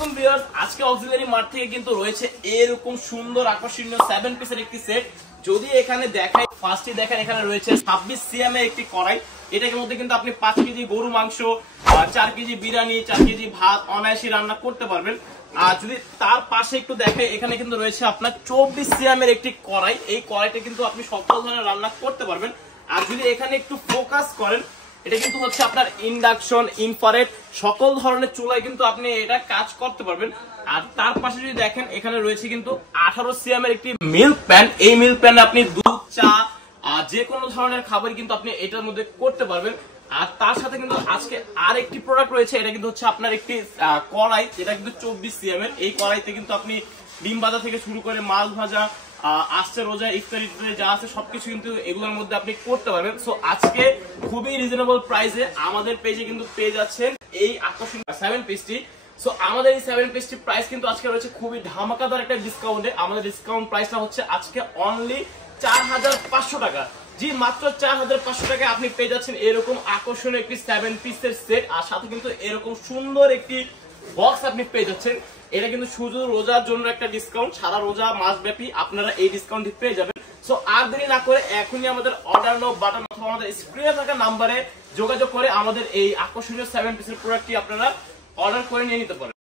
আলাইকুম ভিউয়ার্স, আজকে auxiliary mart থেকে কিন্তু রয়েছে এরকম সুন্দর আকর্ষণীয় 7 পিসের একটি সেট। যদি এখানে দেখাই, ফার্স্টে দেখেন এখানে রয়েছে 26 সিএম এর একটি কড়াই। এটার মধ্যে কিন্তু আপনি 5 কেজি গরু মাংস, 4 কেজি বিরিয়ানি, 4 কেজি ভাত অনায়াসে রান্না করতে পারবেন। আর যদি তার পাশে একটু দেখে, এখানে কিন্তু রয়েছে আপনার 24 সিএম এর একটি কড়াই। এই কড়াইটা কিন্তু আপনি সকল ধরনের রান্না করতে পারবেন। আর যদি এখানে একটু ফোকাস করেন, এটা কিন্তু হচ্ছে আপনার ইন্ডাকশন, ইনফ্রারেড সকল ধরনের চুলায় কিন্তু আপনি এটা কাজ করতে পারবেন। আর তার পাশে যদি দেখেন, এখানে রয়েছে কিন্তু 18 সিএম এর একটি মিল্ক প্যান। এই মিল্ক প্যানে আপনি দুধ, চা, যে কোনো ধরনের খাবার কিন্তু আপনি এটার মধ্যে করতে পারবেন। আর তার সাথে কিন্তু আজকে আর একটি প্রোডাক্ট রয়েছে, এটা কিন্তু হচ্ছে আপনার একটি কড়াই, যেটা কিন্তু 24 সিএম এর। এই কড়াইতে কিন্তু আপনি ডিম ভাজা থেকে শুরু করে মাছ ভাজা, আসছে রোজা, ইফতারি যা আছে সবকিছু কিন্তু এগুলোর মধ্যে আপনি করতে পারবেন। সো আজকে খুবই রিজনেবল প্রাইসে আমাদের পেজে কিন্তু পেয়ে যাচ্ছেন এই আকর্ষণীয় 7 পিসটি। সো আমাদের এই 7 পিসটি প্রাইস কিন্তু আজকে রয়েছে খুবই ধামাকাদার একটা ডিসকাউন্টে। আমাদের ডিসকাউন্ট প্রাইসটা হচ্ছে আজকে অনলি 4500 টাকা। জি, মাত্র 4500 টাকায় আপনি পেয়ে যাচ্ছেন এরকম আকর্ষণীয় একটি 7 পিসের সেট। আর সাথে কিন্তু এরকম সুন্দর একটি বক্স আপনি পেয়ে যাচ্ছেন। এটা কিন্তু শুধু রোজার জন্য একটা ডিসকাউন্ট, সারা রোজা মাস ব্যাপী আপনারা এই ডিসকাউন্টটি পেয়ে যাবেন। সো আর দেরি না করে এখনই আমাদের অর্ডার নাও বাটন অথবা আমাদের স্ক্রিনে থাকা নাম্বারে যোগাযোগ করে আমাদের এই আকর্ষণীয় 7 পিসের প্রোডাক্টটি আপনারা অর্ডার করে নিয়ে নিতে পারেন।